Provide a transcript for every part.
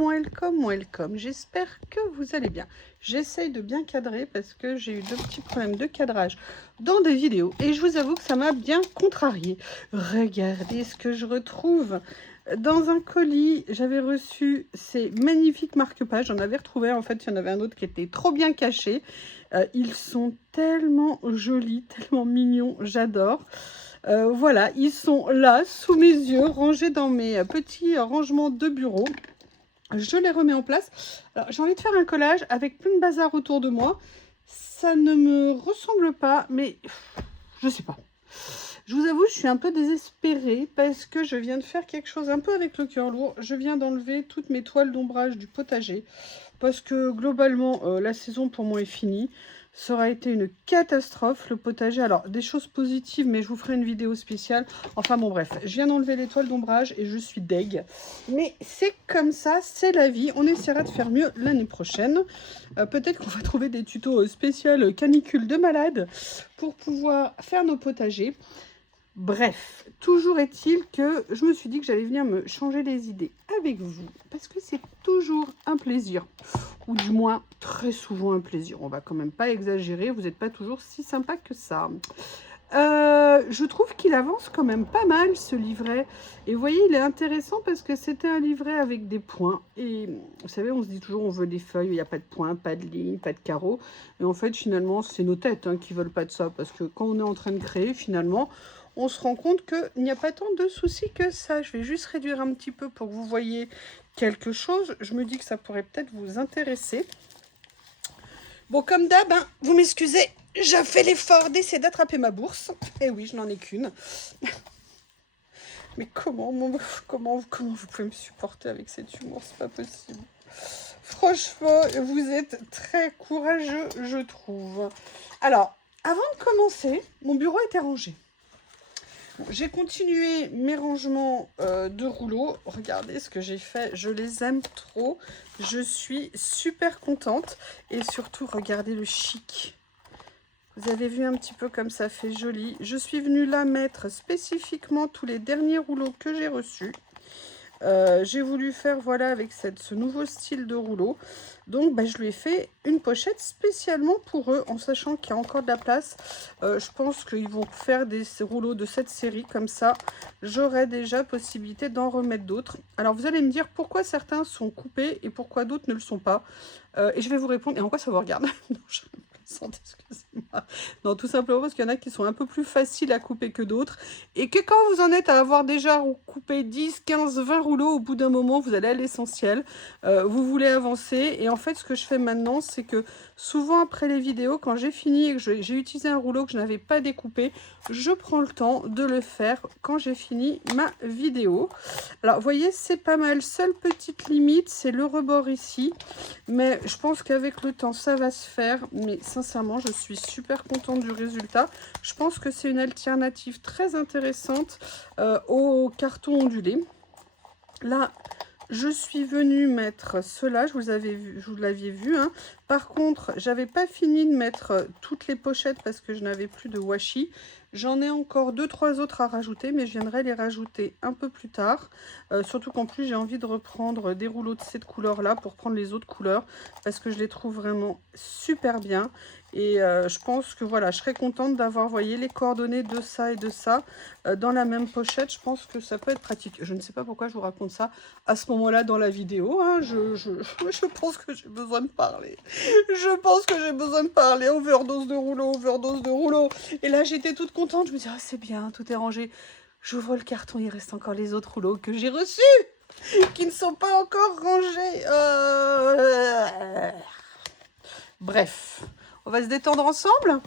welcome, welcome. J'espère que vous allez bien. J'essaye de bien cadrer parce que j'ai eu de petits problèmes de cadrage dans des vidéos. Et je vous avoue que ça m'a bien contrarié. Regardez ce que je retrouve. Dans un colis, j'avais reçu ces magnifiques marque-pages. J'en avais retrouvé, en fait, il y en avait un autre qui était trop bien caché. Ils sont tellement jolis, tellement mignons, j'adore. Voilà, ils sont là, sous mes yeux, rangés dans mes petits rangements de bureau. Je les remets en place. Alors, j'ai envie de faire un collage avec plein de bazar autour de moi. Ça ne me ressemble pas, mais je sais pas. Je vous avoue, je suis un peu désespérée parce que je viens de faire quelque chose un peu avec le cœur lourd. Je viens d'enlever toutes mes toiles d'ombrage du potager parce que globalement, la saison pour moi est finie. Ça aurait été une catastrophe, le potager. Alors, des choses positives, mais je vous ferai une vidéo spéciale. Enfin bon, bref, je viens d'enlever les toiles d'ombrage et je suis deg. Mais c'est comme ça, c'est la vie. On essaiera de faire mieux l'année prochaine. Peut-être qu'on va trouver des tutos spéciaux canicule de malade pour pouvoir faire nos potagers. Bref, toujours est-il que je me suis dit que j'allais venir me changer les idées avec vous, parce que c'est toujours un plaisir, ou du moins très souvent un plaisir. On va quand même pas exagérer, vous n'êtes pas toujours si sympa que ça. Je trouve qu'il avance quand même pas mal ce livret, et vous voyez, il est intéressant parce que c'était un livret avec des points, et vous savez, on se dit toujours on veut des feuilles, il n'y a pas de points, pas de lignes, pas de carreaux, et en fait finalement c'est nos têtes qui veulent pas de ça, parce que quand on est en train de créer finalement, on se rend compte qu'il n'y a pas tant de soucis que ça. Je vais juste réduire un petit peu pour que vous voyez quelque chose. Je me dis que ça pourrait peut-être vous intéresser. Bon, comme d'hab, vous m'excusez, j'ai fait l'effort d'essayer d'attraper ma bourse. Eh oui, je n'en ai qu'une. Mais comment vous pouvez me supporter avec cet humour? C'est pas possible. Franchement, vous êtes très courageux, je trouve. Alors, avant de commencer, mon bureau était rangé. J'ai continué mes rangements de rouleaux. Regardez ce que j'ai fait. Je les aime trop. Je suis super contente. Et surtout, regardez le chic. Vous avez vu un petit peu comme ça fait joli. Je suis venue là mettre spécifiquement tous les derniers rouleaux que j'ai reçus. J'ai voulu faire voilà avec ce nouveau style de rouleau. Donc je lui ai fait une pochette spécialement pour eux, en sachant qu'il y a encore de la place. Je pense qu'ils vont faire des rouleaux de cette série, comme ça j'aurai déjà possibilité d'en remettre d'autres. Alors vous allez me dire pourquoi certains sont coupés et pourquoi d'autres ne le sont pas. Et je vais vous répondre. Et en quoi ça vous regarde? Non, je plaisante, excusez-moi. Non, tout simplement parce qu'il y en a qui sont un peu plus faciles à couper que d'autres. Et que quand vous en êtes à avoir déjà coupé 10, 15, 20 rouleaux, au bout d'un moment, vous allez à l'essentiel. Vous voulez avancer. Et en fait, ce que je fais maintenant, c'est que souvent après les vidéos, quand j'ai fini et que j'ai utilisé un rouleau que je n'avais pas découpé, je prends le temps de le faire quand j'ai fini ma vidéo. Alors, vous voyez, c'est pas mal. Seule petite limite, c'est le rebord ici. Mais je pense qu'avec le temps, ça va se faire. Mais sincèrement, je suis super contente du résultat. Je pense que c'est une alternative très intéressante au carton ondulé. Là, je suis venue mettre cela, je vous l'aviez vu. Par contre, j'avais pas fini de mettre toutes les pochettes parce que je n'avais plus de washi. J'en ai encore 2-3 autres à rajouter, mais je viendrai les rajouter un peu plus tard. Surtout qu'en plus, j'ai envie de reprendre des rouleaux de cette couleur-là pour prendre les autres couleurs parce que je les trouve vraiment super bien. Et je pense que voilà, je serais contente d'avoir, voyez, les coordonnées de ça et de ça dans la même pochette. Je pense que ça peut être pratique. Je ne sais pas pourquoi je vous raconte ça à ce moment-là dans la vidéo. Je pense que j'ai besoin de parler. Je pense que j'ai besoin de parler. Overdose de rouleau, overdose de rouleau. Et là, j'étais toute contente. Je me dis, ah, c'est bien, tout est rangé. J'ouvre le carton, il reste encore les autres rouleaux que j'ai reçus, qui ne sont pas encore rangés. Bref, on va se détendre ensemble,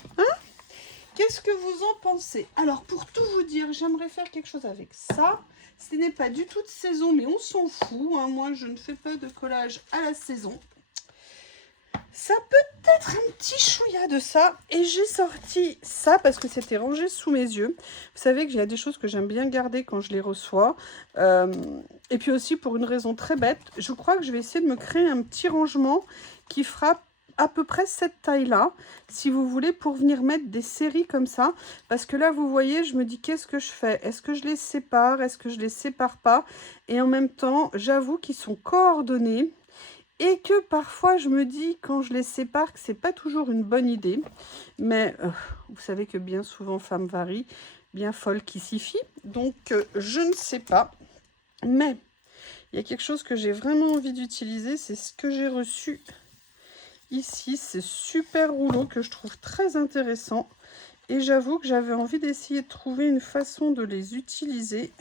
Qu'est-ce que vous en pensez? Alors, pour tout vous dire, j'aimerais faire quelque chose avec ça. Ce n'est pas du tout de saison, mais on s'en fout. Moi, je ne fais pas de collage à la saison. Ça peut être un petit chouïa de ça. Et j'ai sorti ça parce que c'était rangé sous mes yeux. Vous savez qu'il y a des choses que j'aime bien garder quand je les reçois. Et puis aussi pour une raison très bête, je crois que je vais essayer de me créer un petit rangement qui fera à peu près cette taille-là, si vous voulez, pour venir mettre des séries comme ça. Parce que là, vous voyez, je me dis, qu'est-ce que je fais? Est-ce que je les sépare? Est-ce que je les sépare pas? Et en même temps, j'avoue qu'ils sont coordonnés. Et que parfois, je me dis, quand je les sépare, que c'est pas toujours une bonne idée. Mais vous savez que bien souvent, femme varie, bien folle qui s'y fie. Donc, je ne sais pas. Mais il y a quelque chose que j'ai vraiment envie d'utiliser, c'est ce que j'ai reçu ici, ces super rouleaux que je trouve très intéressants. Et j'avoue que j'avais envie d'essayer de trouver une façon de les utiliser.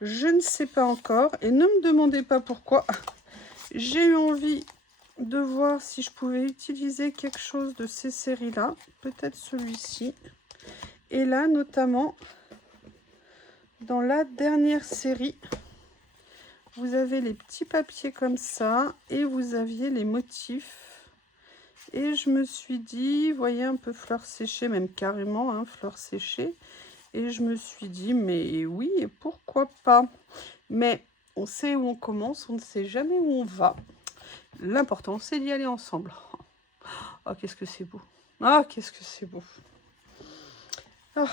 Je ne sais pas encore, et ne me demandez pas pourquoi. J'ai eu envie de voir si je pouvais utiliser quelque chose de ces séries-là. Peut-être celui-ci. Et là, notamment, dans la dernière série, vous avez les petits papiers comme ça et vous aviez les motifs. Et je me suis dit, vous voyez, un peu fleurs séchées, même carrément, hein, fleurs séchées. Et je me suis dit, mais oui, et pourquoi pas? Mais on sait où on commence, on ne sait jamais où on va. L'important, c'est d'y aller ensemble. Oh, qu'est-ce que c'est beau. Ah, qu'est-ce que c'est beau. Oh.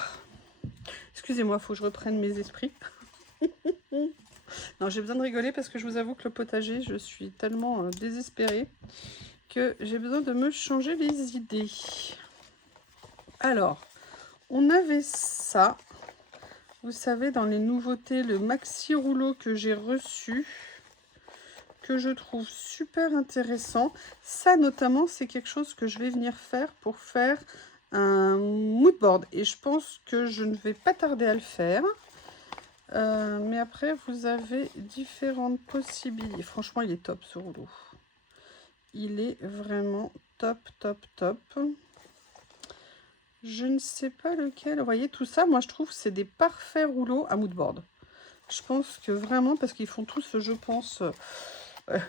Excusez-moi, il faut que je reprenne mes esprits. Non, j'ai besoin de rigoler parce que je vous avoue que le potager, je suis tellement désespérée que j'ai besoin de me changer les idées. Alors, on avait ça. Vous savez, dans les nouveautés, le maxi rouleau que j'ai reçu, que je trouve super intéressant. Ça, notamment, c'est quelque chose que je vais venir faire pour faire un mood board. Et je pense que je ne vais pas tarder à le faire. Mais après, vous avez différentes possibilités. Franchement, il est top, ce rouleau. Il est vraiment top, top, top. Je ne sais pas lequel. Vous voyez, tout ça, moi, je trouve que c'est des parfaits rouleaux à mood board. Je pense que vraiment, parce qu'ils font tous, je pense...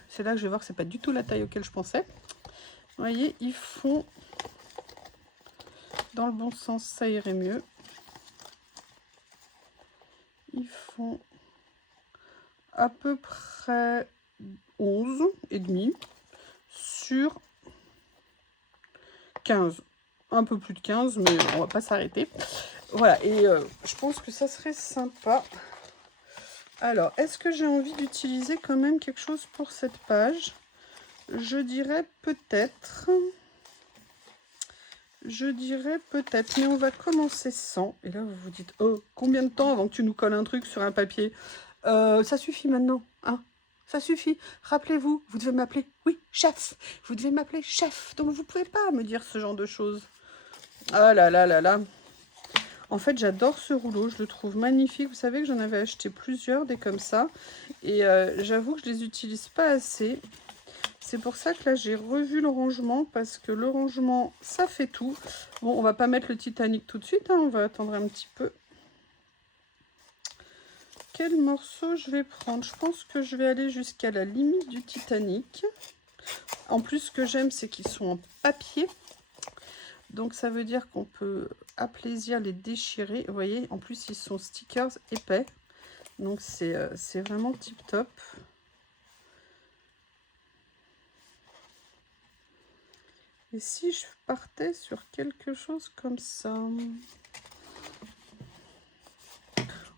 c'est là que je vais voir que c'est pas du tout la taille auquel je pensais. Vous voyez, ils font... Dans le bon sens, ça irait mieux. Ils font à peu près 11 et demi sur 15. Un peu plus de 15, mais on va pas s'arrêter. Voilà, et je pense que ça serait sympa. Alors, est-ce que j'ai envie d'utiliser quand même quelque chose pour cette page? Je dirais peut-être. Je dirais peut-être, mais on va commencer sans. Et là, vous vous dites, oh, combien de temps avant que tu nous colles un truc sur un papier? Ça suffit maintenant, hein? Ça suffit. Rappelez-vous, vous devez m'appeler, oui, chef. Vous devez m'appeler chef. Donc, vous pouvez pas me dire ce genre de choses. Ah là là là là. En fait, j'adore ce rouleau. Je le trouve magnifique. Vous savez que j'en avais acheté plusieurs, des comme ça. Et j'avoue que je les utilise pas assez. C'est pour ça que là, j'ai revu le rangement, parce que le rangement, ça fait tout. Bon, on va pas mettre le Titanic tout de suite, hein, on va attendre un petit peu. Quel morceau je vais prendre? Je pense que je vais aller jusqu'à la limite du Titanic. En plus, ce que j'aime, c'est qu'ils sont en papier. Donc, ça veut dire qu'on peut à plaisir les déchirer. Vous voyez, en plus, ils sont stickers épais. Donc, c'est vraiment tip top. Et si je partais sur quelque chose comme ça?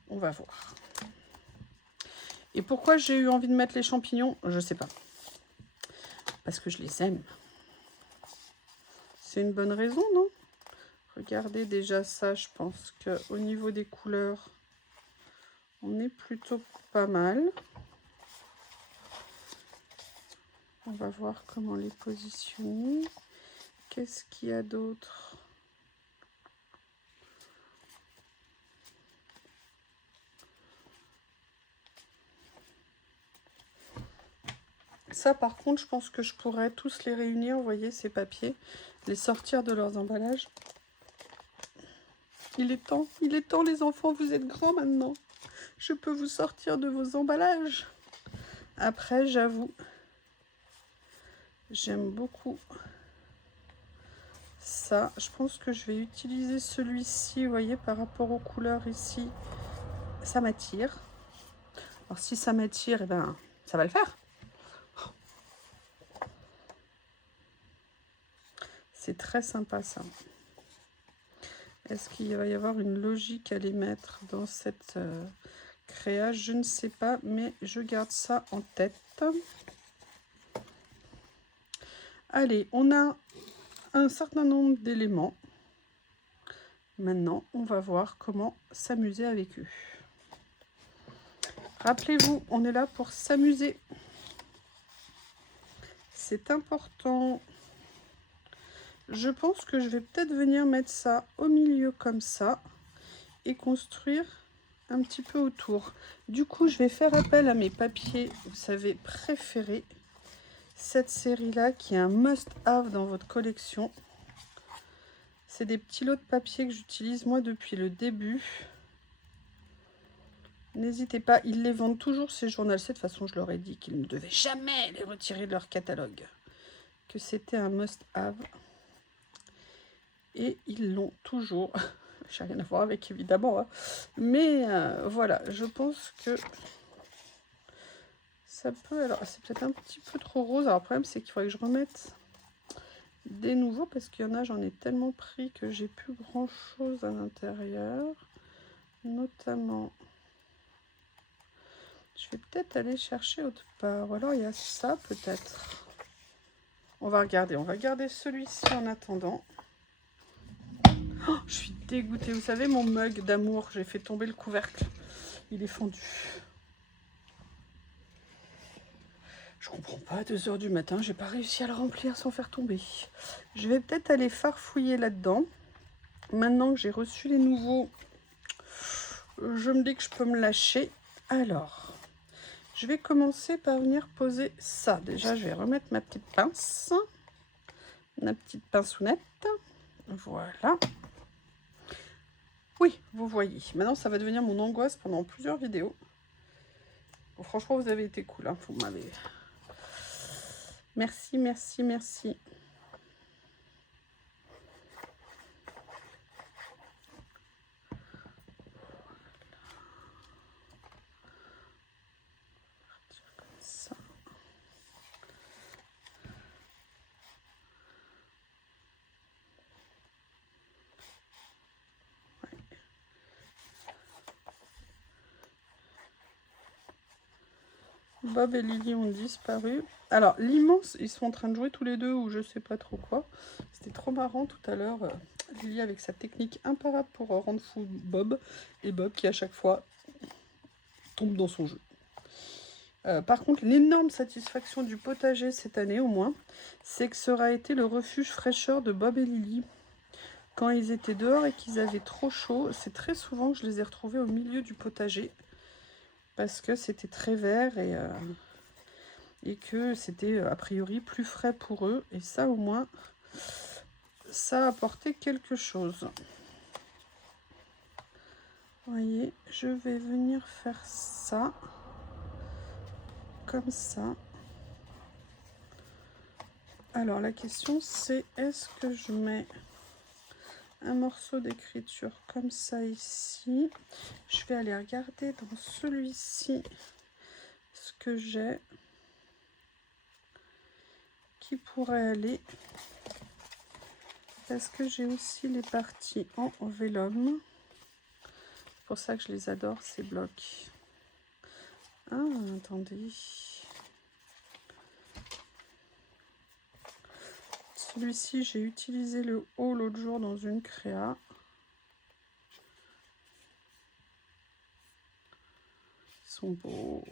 On va voir. Et pourquoi j'ai eu envie de mettre les champignons? Je sais pas. Parce que je les aime. C'est une bonne raison, non? Regardez déjà ça, je pense qu'au niveau des couleurs, on est plutôt pas mal. On va voir comment les positionner. Qu'est-ce qu'il y a d'autre? Ça, par contre, je pense que je pourrais tous les réunir, vous voyez, ces papiers, les sortir de leurs emballages. Il est temps, les enfants, vous êtes grands maintenant. Je peux vous sortir de vos emballages. Après, j'avoue, j'aime beaucoup ça. Je pense que je vais utiliser celui-ci, vous voyez, par rapport aux couleurs ici. Ça m'attire. Alors, si ça m'attire, eh ben, ça va le faire. C'est très sympa ça. Est-ce qu'il va y avoir une logique à les mettre dans cette créa? Je ne sais pas, mais je garde ça en tête. Allez, on a un certain nombre d'éléments. Maintenant, on va voir comment s'amuser avec eux. Rappelez-vous, on est là pour s'amuser. C'est important. Je pense que je vais peut-être venir mettre ça au milieu comme ça et construire un petit peu autour. Du coup, je vais faire appel à mes papiers, vous savez, préférés. Cette série-là qui est un must-have dans votre collection. C'est des petits lots de papier que j'utilise moi depuis le début. N'hésitez pas, ils les vendent toujours ces journaux. De toute façon, je leur ai dit qu'ils ne devaient jamais les retirer de leur catalogue. Que c'était un must-have. Et ils l'ont toujours. J'ai rien à voir avec, évidemment. Hein. Mais voilà, je pense que ça peut... Alors, c'est peut-être un petit peu trop rose. Alors, le problème, c'est qu'il faudrait que je remette des nouveaux. Parce qu'il y en a, j'en ai tellement pris que j'ai plus grand-chose à l'intérieur. Notamment... Je vais peut-être aller chercher autre part. Ou alors, il y a ça, peut-être. On va regarder. On va garder celui-ci en attendant. Oh, je suis dégoûtée. Vous savez, mon mug d'amour, j'ai fait tomber le couvercle. Il est fendu. Je comprends pas, à 2 h du matin, j'ai pas réussi à le remplir sans faire tomber. Je vais peut-être aller farfouiller là-dedans. Maintenant que j'ai reçu les nouveaux, je me dis que je peux me lâcher. Alors, je vais commencer par venir poser ça. Déjà, je vais remettre ma petite pince. Ma petite pinceounette. Voilà. Oui, vous voyez. Maintenant, ça va devenir mon angoisse pendant plusieurs vidéos. Bon, franchement, vous avez été cool. Hein. Vous m'avez... Merci, merci, merci. Ça. Ouais. Bob et Lily ont disparu. Alors, l'immense, ils sont en train de jouer tous les deux ou je sais pas trop quoi. C'était trop marrant tout à l'heure. Lily avec sa technique imparable pour rendre fou Bob. Et Bob qui à chaque fois tombe dans son jeu. Par contre, l'énorme satisfaction du potager cette année au moins, c'est que ça aura été le refuge fraîcheur de Bob et Lily. Quand ils étaient dehors et qu'ils avaient trop chaud, c'est très souvent que je les ai retrouvés au milieu du potager. Parce que c'était très vert et que c'était a priori plus frais pour eux. Et ça au moins, ça a apporté quelque chose. Vous voyez, je vais venir faire ça. Comme ça. Alors la question c'est, est-ce que je mets un morceau d'écriture comme ça ici? Je vais aller regarder dans celui-ci ce que j'ai qui pourrait aller. Parce que j'ai aussi les parties en vélum. C'est pour ça que je les adore ces blocs. Ah, attendez. Celui-ci, j'ai utilisé le haut l'autre jour dans une créa. Ils sont beaux.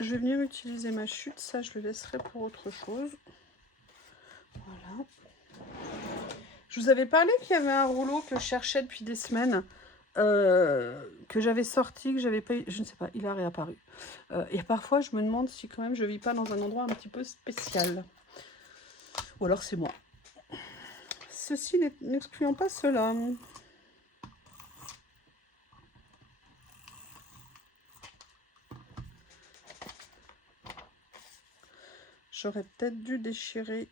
Je vais venir utiliser ma chute. Ça, je le laisserai pour autre chose. Voilà. Je vous avais parlé qu'il y avait un rouleau que je cherchais depuis des semaines. Que j'avais sorti, que j'avais pas... Je ne sais pas, il a réapparu. Et parfois, je me demande si quand même je vis pas dans un endroit un petit peu spécial. Ou alors c'est moi. Ceci n'excluant pas cela. J'aurais peut-être dû déchirer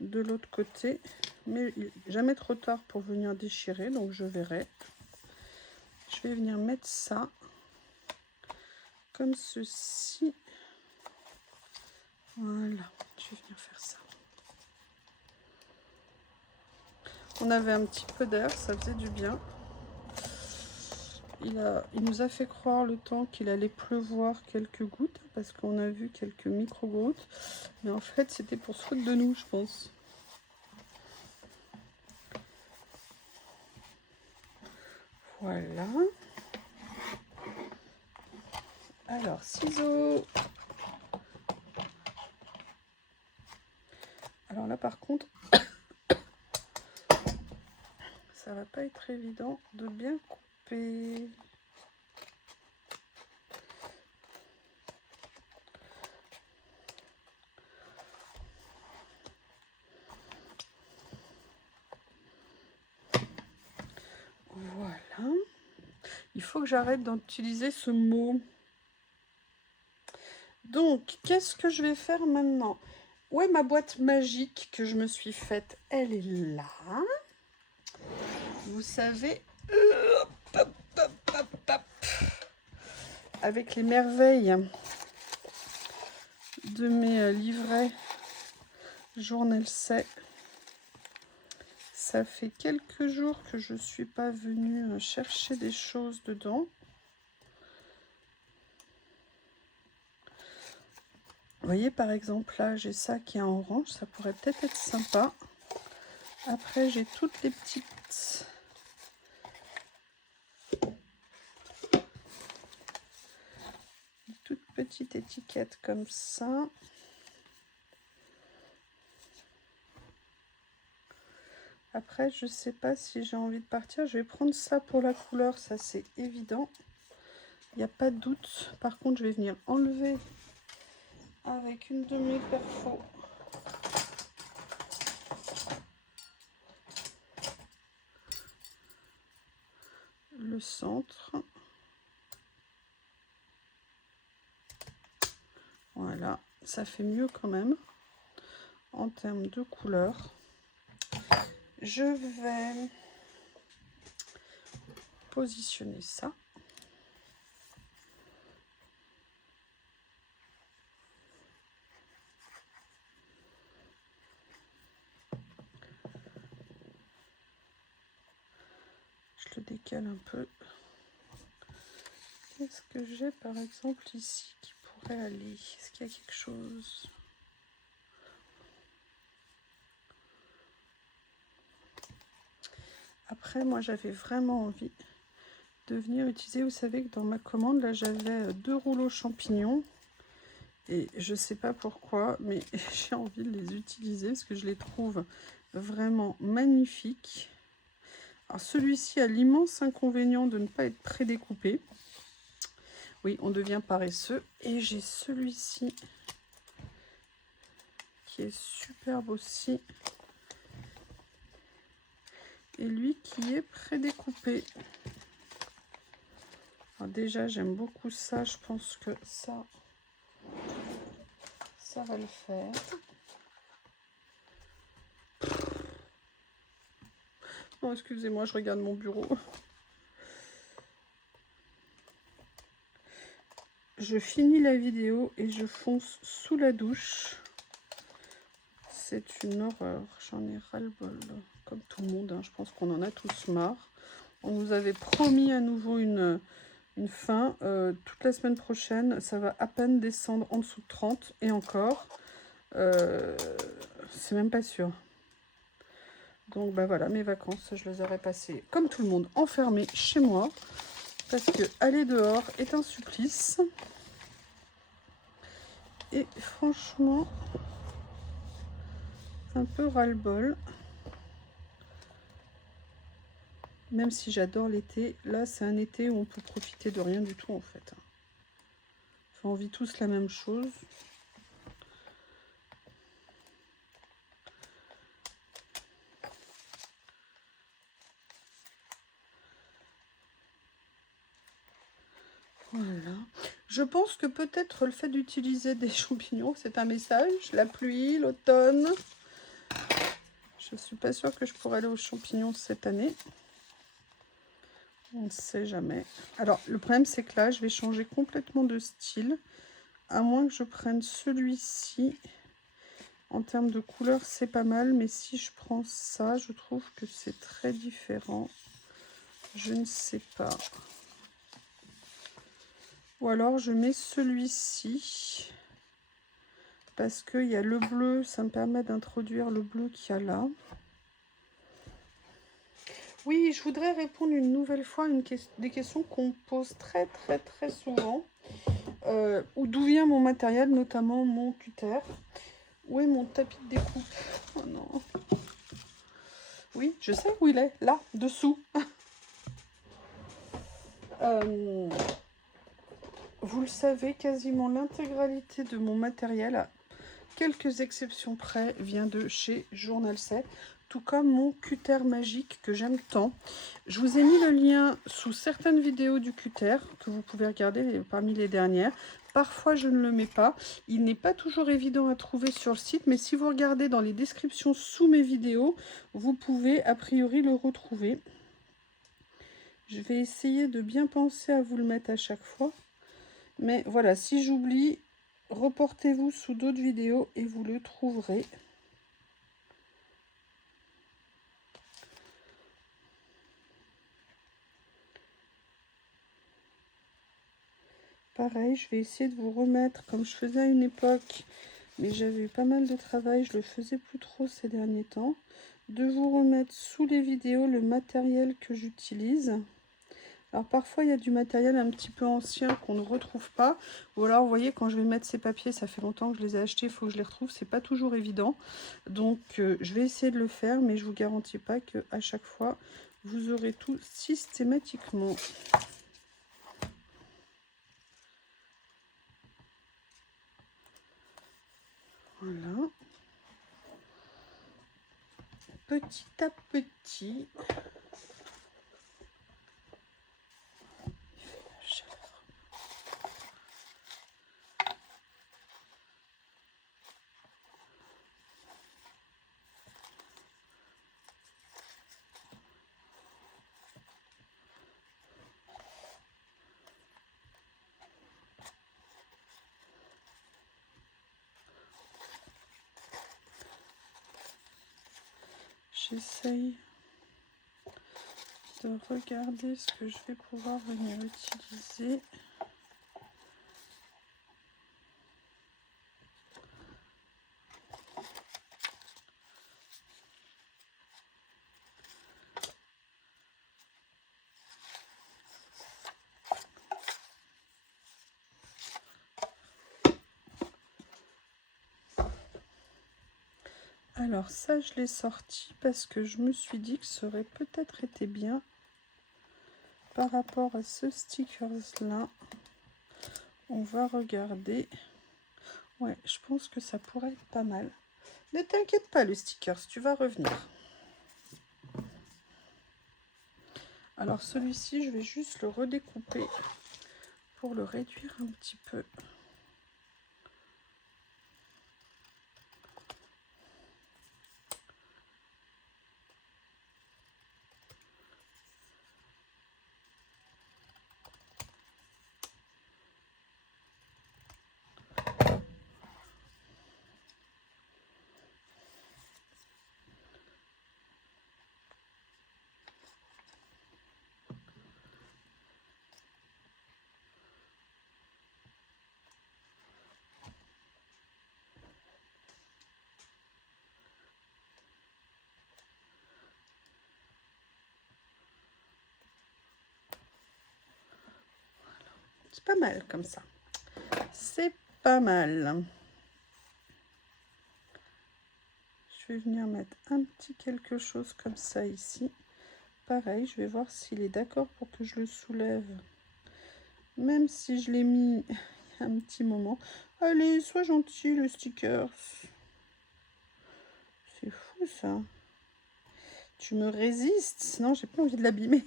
de l'autre côté. Mais jamais trop tard pour venir déchirer. Donc je verrai. Je vais venir mettre ça. Comme ceci. Voilà, je vais venir faire ça. On avait un petit peu d'air, ça faisait du bien. Il nous a fait croire le temps qu'il allait pleuvoir quelques gouttes, parce qu'on a vu quelques micro-gouttes. Mais en fait, c'était pour se foutre de nous, je pense. Voilà. Alors, ciseaux. Alors là, par contre, ça va pas être évident de bien couper. Voilà. Il faut que j'arrête d'utiliser ce mot. Donc, qu'est-ce que je vais faire maintenant? Où est ma boîte magique que je me suis faite? Elle est là. Vous savez, avec les merveilles de mes livrets Journal C. Ça fait quelques jours que je ne suis pas venue chercher des choses dedans. Vous voyez, par exemple, là, j'ai ça qui est en orange. Ça pourrait peut-être être sympa. Après, j'ai toutes les petites... étiquettes comme ça. Après, je sais pas si j'ai envie de partir. Je vais prendre ça pour la couleur, ça c'est évident. Il n'y a pas de doute. Par contre, je vais venir enlever avec une de mes perfos le centre. Voilà, ça fait mieux quand même en termes de couleur. Je vais positionner ça. Je le décale un peu. Qu'est-ce que j'ai par exemple ici qui pourrait aller? Est-ce qu'il y a quelque chose? Après, moi j'avais vraiment envie de venir utiliser, vous savez que dans ma commande là j'avais 2 rouleaux champignons et je sais pas pourquoi mais j'ai envie de les utiliser parce que je les trouve vraiment magnifiques. Alors celui-ci a l'immense inconvénient de ne pas être prédécoupé. Oui, on devient paresseux. Et j'ai celui-ci qui est superbe aussi. Et lui qui est prédécoupé. Alors déjà, j'aime beaucoup ça. Je pense que ça va le faire. Non, excusez-moi, je regarde mon bureau. Je finis la vidéo et je fonce sous la douche. C'est une horreur. J'en ai ras-le-bol. Comme tout le monde, hein. Je pense qu'on en a tous marre. On nous avait promis à nouveau une fin. Toute la semaine prochaine, ça va à peine descendre en dessous de 30. Et encore, c'est même pas sûr. Donc bah voilà, mes vacances, je les aurais passées comme tout le monde, enfermées chez moi. Parce que aller dehors est un supplice. Et franchement, un peu ras-le-bol. Même si j'adore l'été, là c'est un été où on peut profiter de rien du tout en fait. Enfin, on vit tous la même chose. Voilà. Je pense que peut-être le fait d'utiliser des champignons, c'est un message. La pluie, l'automne. Je ne suis pas sûre que je pourrais aller aux champignons cette année. On ne sait jamais. Alors, le problème, c'est que là, je vais changer complètement de style à moins que je prenne celui-ci. En termes de couleur, c'est pas mal, mais si je prends ça, je trouve que c'est très différent. Je ne sais pas. Ou alors je mets celui-ci. Parce qu'il y a le bleu, ça me permet d'introduire le bleu qu'il y a là. Oui, je voudrais répondre une nouvelle fois à des questions qu'on me pose très souvent. Ou d'où vient mon matériel, notamment mon cutter. Où est mon tapis de découpe? Oh non. Oui, je sais où il est, là, dessous. Vous le savez, quasiment l'intégralité de mon matériel, à quelques exceptions près, vient de chez Journal 7, tout comme mon cutter magique que j'aime tant. Je vous ai mis le lien sous certaines vidéos du cutter que vous pouvez regarder parmi les dernières. Parfois, je ne le mets pas. Il n'est pas toujours évident à trouver sur le site, mais si vous regardez dans les descriptions sous mes vidéos, vous pouvez a priori le retrouver. Je vais essayer de bien penser à vous le mettre à chaque fois. Mais voilà, si j'oublie, reportez-vous sous d'autres vidéos et vous le trouverez. Pareil, je vais essayer de vous remettre comme je faisais à une époque, mais j'avais eu pas mal de travail, je le faisais plus trop ces derniers temps, de vous remettre sous les vidéos le matériel que j'utilise. Alors parfois il y a du matériel un petit peu ancien qu'on ne retrouve pas, ou alors vous voyez quand je vais mettre ces papiers, ça fait longtemps que je les ai achetés, il faut que je les retrouve, c'est pas toujours évident. Donc je vais essayer de le faire, mais je vous garantis pas que à chaque fois vous aurez tout systématiquement. Voilà. Petit à petit. J'essaye de regarder ce que je vais pouvoir venir utiliser. Alors ça, je l'ai sorti parce que je me suis dit que ça aurait peut-être été bien par rapport à ce stickers-là. On va regarder. Ouais, je pense que ça pourrait être pas mal. Ne t'inquiète pas, le stickers, tu vas revenir. Alors celui-ci, je vais juste le redécouper pour le réduire un petit peu. C'est pas mal comme ça. C'est pas mal. Je vais venir mettre un petit quelque chose comme ça ici. Pareil, je vais voir s'il est d'accord pour que je le soulève. Même si je l'ai mis un petit moment. Allez, sois gentil le sticker. C'est fou ça. Tu me résistes, sinon j'ai pas envie de l'abîmer.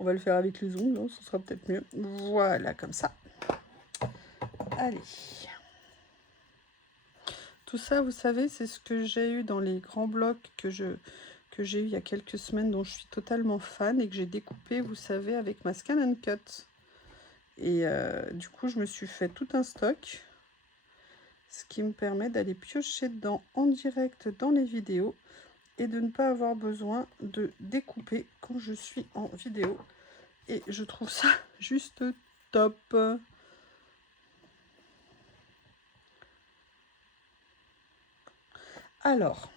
On va le faire avec les ongles, hein, ce sera peut-être mieux. Voilà, comme ça. Allez. Tout ça, vous savez, c'est ce que j'ai eu dans les grands blocs que j'ai eu il y a quelques semaines, dont je suis totalement fan et que j'ai découpé, vous savez, avec ma Scan & Cut. Et du coup, je me suis fait tout un stock, ce qui me permet d'aller piocher dedans en direct dans les vidéos et de ne pas avoir besoin de découper quand je suis en vidéo. Et je trouve ça juste top. Alors,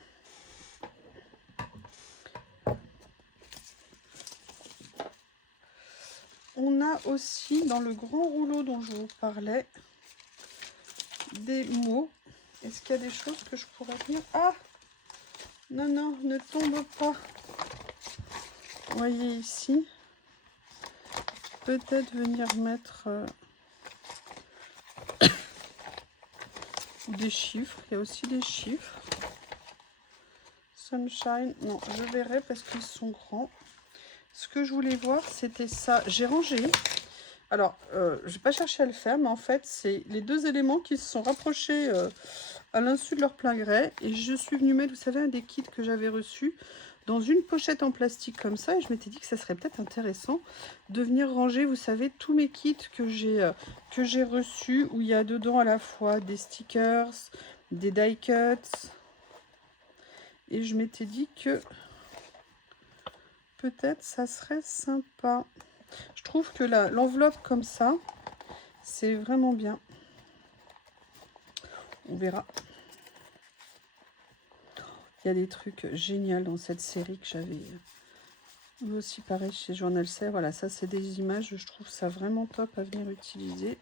on a aussi dans le grand rouleau dont je vous parlais des mots. Est-ce qu'il y a des choses que je pourrais venir... Ah! Non, non, ne tombe pas. Vous voyez ici, peut-être venir mettre des chiffres. Il y a aussi des chiffres. Sunshine, non, je verrai parce qu'ils sont grands. Ce que je voulais voir, c'était ça. J'ai rangé. Alors, je n'ai pas cherché à le faire, mais en fait, c'est les deux éléments qui se sont rapprochés à l'insu de leur plein gré. Et je suis venue mettre, vous savez, un des kits que j'avais reçu dans une pochette en plastique comme ça. Et je m'étais dit que ça serait peut-être intéressant de venir ranger, vous savez, tous mes kits que j'ai reçus, où il y a dedans à la fois des stickers, des die cuts. Et je m'étais dit que peut-être ça serait sympa. Je trouve que l'enveloppe comme ça, c'est vraiment bien. On verra. Il y a des trucs géniaux dans cette série que j'avais aussi pareil chez Journal C. Voilà, ça c'est des images. Je trouve ça vraiment top à venir utiliser.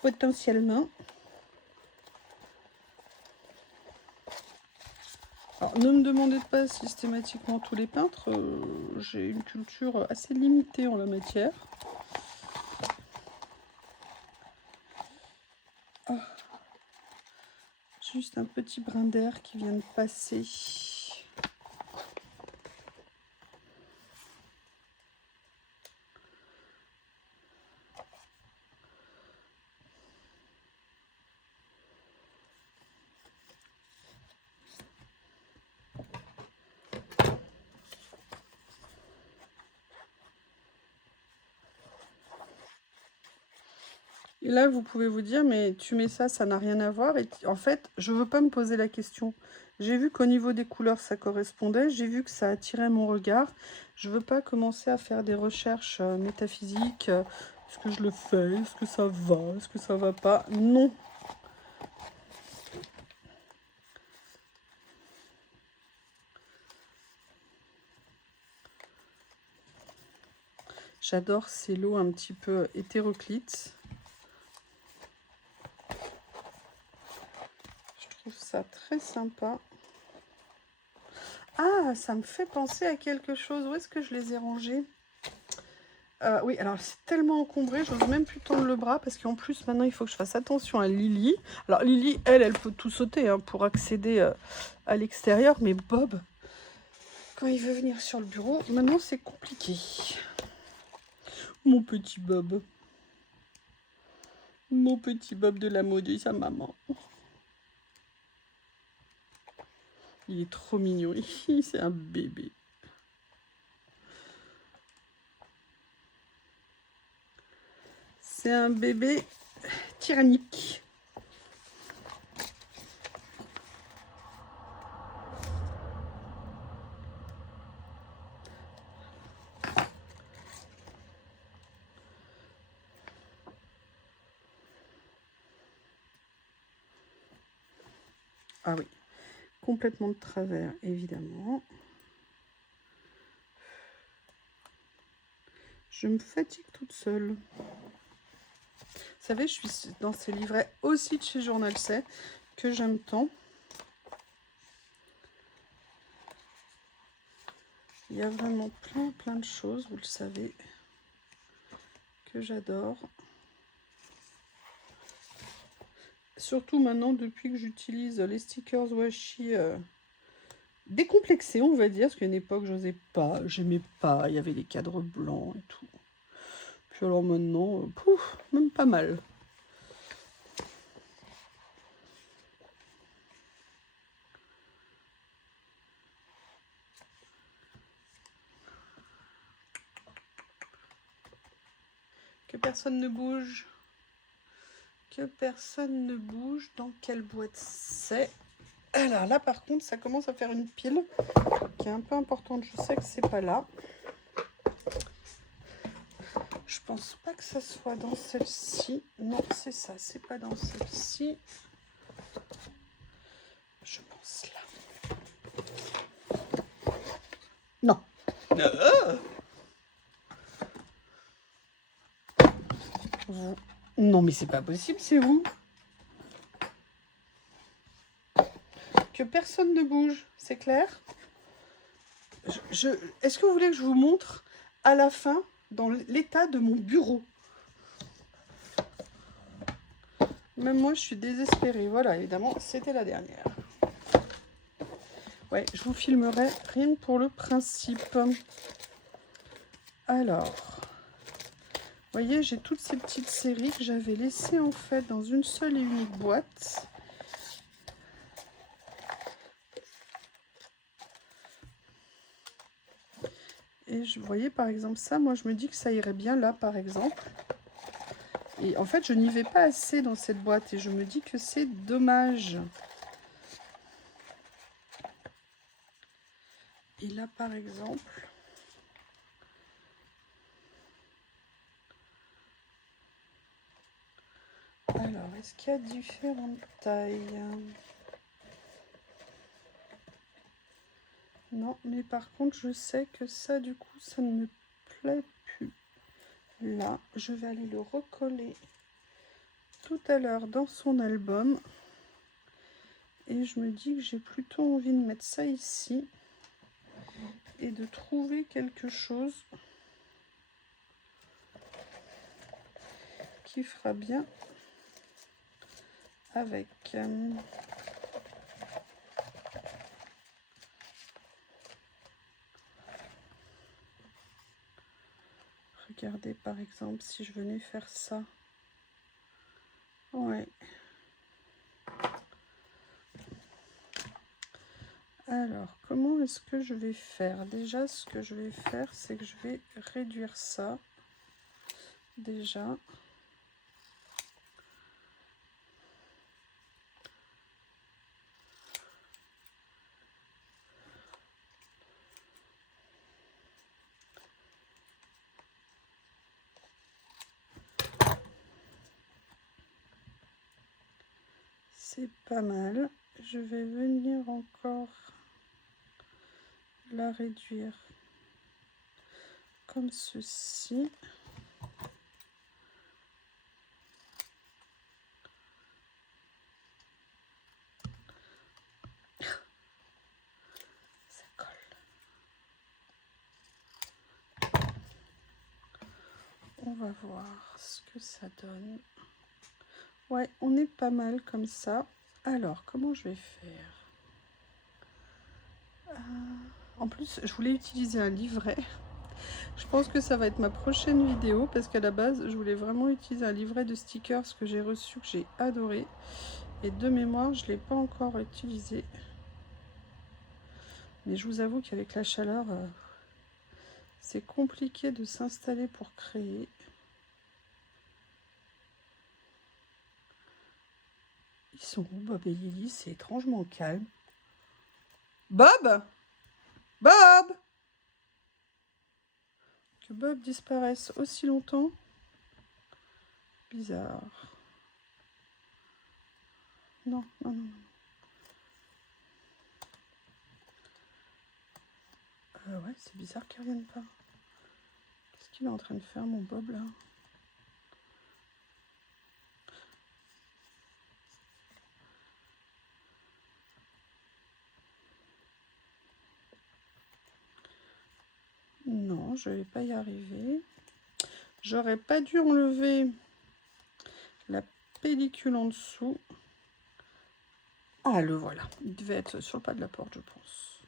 Potentiellement. Alors, ne me demandez pas systématiquement tous les peintres. J'ai une culture assez limitée en la matière. Oh. Juste un petit brin d'air qui vient de passer. Et là, vous pouvez vous dire, mais tu mets ça, ça n'a rien à voir. Et en fait, je ne veux pas me poser la question. J'ai vu qu'au niveau des couleurs, ça correspondait. J'ai vu que ça attirait mon regard. Je ne veux pas commencer à faire des recherches métaphysiques. Est-ce que je le fais? Est-ce que ça va? Est-ce que ça va pas? Non. J'adore ces lots un petit peu hétéroclites. Je trouve ça très sympa. Ah, ça me fait penser à quelque chose. Où est-ce que je les ai rangés? Oui, alors c'est tellement encombré, j'ose même plus tendre le bras parce qu'en plus maintenant il faut que je fasse attention à Lily. Alors Lily, elle peut tout sauter hein, pour accéder à l'extérieur, mais Bob, quand il veut venir sur le bureau, maintenant c'est compliqué. Mon petit Bob. Mon petit Bob de la mode de sa maman. Il est trop mignon, c'est un bébé. C'est un bébé tyrannique. Ah oui, complètement de travers, évidemment. Je me fatigue toute seule. Vous savez, je suis dans ces livrets aussi de chez Journal C que j'aime tant. Il y a vraiment plein de choses, vous le savez, que j'adore. Surtout maintenant, depuis que j'utilise les stickers washi décomplexés, on va dire, parce qu'à une époque, j'osais pas, j'aimais pas, il y avait des cadres blancs et tout. Puis alors maintenant, pouf, même pas mal. Que personne ne bouge. Que personne ne bouge. Dans quelle boîte c'est? Alors là, par contre, ça commence à faire une pile qui est un peu importante. Je sais que c'est pas là. Je pense pas que ça soit dans celle-ci. Non, c'est ça. C'est pas dans celle-ci. Je pense là. Non. Vous... Non, mais c'est pas possible, c'est où? Que personne ne bouge, c'est clair? Est-ce que vous voulez que je vous montre à la fin, dans l'état de mon bureau? Même moi, je suis désespérée. Voilà, évidemment, c'était la dernière. Ouais, je vous filmerai rien que pour le principe. Alors, vous voyez, j'ai toutes ces petites séries que j'avais laissées en fait dans une seule et unique boîte. Et vous voyez, par exemple, ça, moi, je me dis que ça irait bien là, par exemple. Et en fait, je n'y vais pas assez dans cette boîte et je me dis que c'est dommage. Et là, par exemple... Alors, est-ce qu'il y a différentes tailles? Non, mais par contre, je sais que ça, du coup, ça ne me plaît plus. Là, je vais aller le recoller tout à l'heure dans son album. Et je me dis que j'ai plutôt envie de mettre ça ici. Et de trouver quelque chose qui fera bien avec. Regardez par exemple si je venais faire ça. Ouais. Alors, comment est-ce que je vais faire? Déjà, ce que je vais faire, c'est que je vais réduire ça. Déjà. C'est pas mal. Je vais venir encore la réduire comme ceci. Ça colle. On va voir ce que ça donne. Ouais, on est pas mal comme ça. Alors, comment je vais faire? En plus, je voulais utiliser un livret. Je pense que ça va être ma prochaine vidéo parce qu'à la base, je voulais vraiment utiliser un livret de stickers que j'ai reçu, que j'ai adoré. Et de mémoire, je ne l'ai pas encore utilisé. Mais je vous avoue qu'avec la chaleur, c'est compliqué de s'installer pour créer. Ils sont où, Bob et Lily? C'est étrangement calme. Bob! Bob! Que Bob disparaisse aussi longtemps. Bizarre. Non, non, non. Ouais, c'est bizarre qu'il ne revienne pas. Qu'est-ce qu'il est en train de faire, mon Bob, là? Non, je ne vais pas y arriver. J'aurais pas dû enlever la pellicule en dessous. Ah, le voilà. Il devait être sur le pas de la porte, je pense.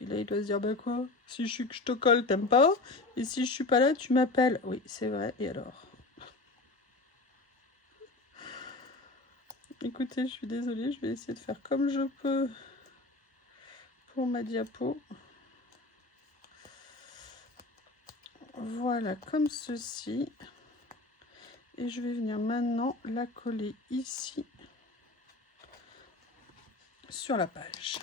Et là, il doit se dire, bah quoi? Si je te colle, t'aimes pas? Et si je suis pas là, tu m'appelles. Oui, c'est vrai. Et alors? Écoutez, je suis désolée. Je vais essayer de faire comme je peux pour ma diapo. Voilà, comme ceci. Et je vais venir maintenant la coller ici sur la page.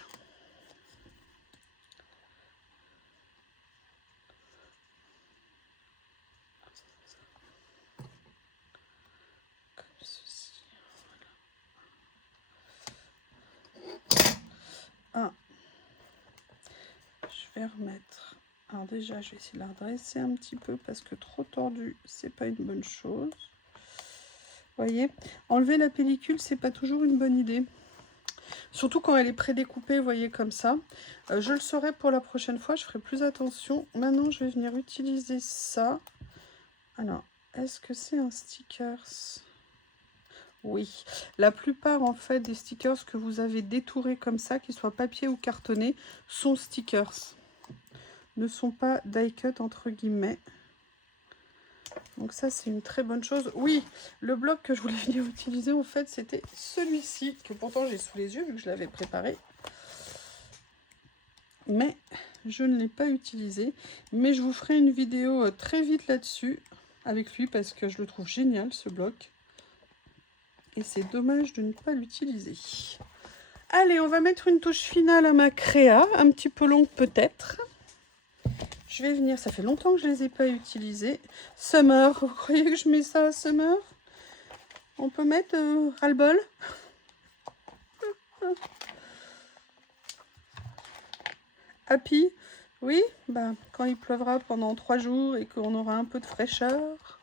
Comme ceci. Voilà. Je vais remettre. Alors déjà, je vais essayer de la redresser un petit peu parce que trop tordu, c'est pas une bonne chose. Vous voyez, enlever la pellicule, c'est pas toujours une bonne idée. Surtout quand elle est prédécoupée, vous voyez, comme ça. Je le saurai pour la prochaine fois, je ferai plus attention. Maintenant, je vais venir utiliser ça. Alors, est-ce que c'est un stickers? Oui. La plupart, en fait, des stickers que vous avez détourés comme ça, qu'ils soient papier ou cartonné, sont stickers. Ne sont pas die cut, entre guillemets. Donc ça, c'est une très bonne chose. Oui, le bloc que je voulais venir utiliser, en fait, c'était celui-ci, que pourtant j'ai sous les yeux, vu que je l'avais préparé. Mais je ne l'ai pas utilisé. Mais je vous ferai une vidéo très vite là-dessus, avec lui, parce que je le trouve génial, ce bloc. Et c'est dommage de ne pas l'utiliser. Allez, on va mettre une touche finale à ma créa, un petit peu longue peut-être. Je vais venir, ça fait longtemps que je ne les ai pas utilisés. Summer, vous croyez que je mets ça à Summer? On peut mettre ras-le-bol. Happy, oui, bah, quand il pleuvra pendant 3 jours et qu'on aura un peu de fraîcheur.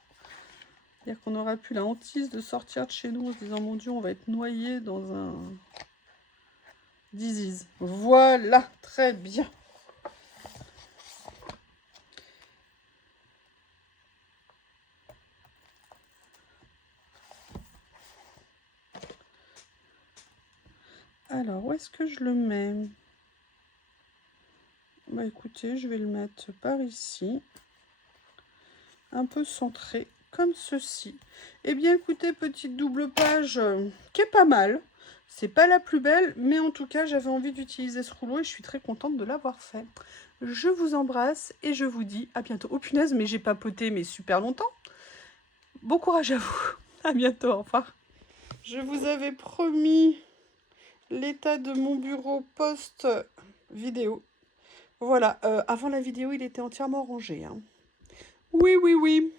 C'est-à-dire qu'on aura plus la hantise de sortir de chez nous en se disant, mon Dieu, on va être noyé dans un disease. Voilà, très bien. Alors, où est-ce que je le mets? Bah écoutez, je vais le mettre par ici. Un peu centré, comme ceci. Eh bien, écoutez, petite double page qui est pas mal. C'est pas la plus belle, mais en tout cas, j'avais envie d'utiliser ce rouleau et je suis très contente de l'avoir fait. Je vous embrasse et je vous dis à bientôt. Oh punaise, mais j'ai papoté, mais super longtemps. Bon courage à vous. À bientôt, au revoir. Je vous avais promis l'état de mon bureau post-vidéo. Voilà, avant la vidéo, il était entièrement rangé. Hein. Oui, oui, oui.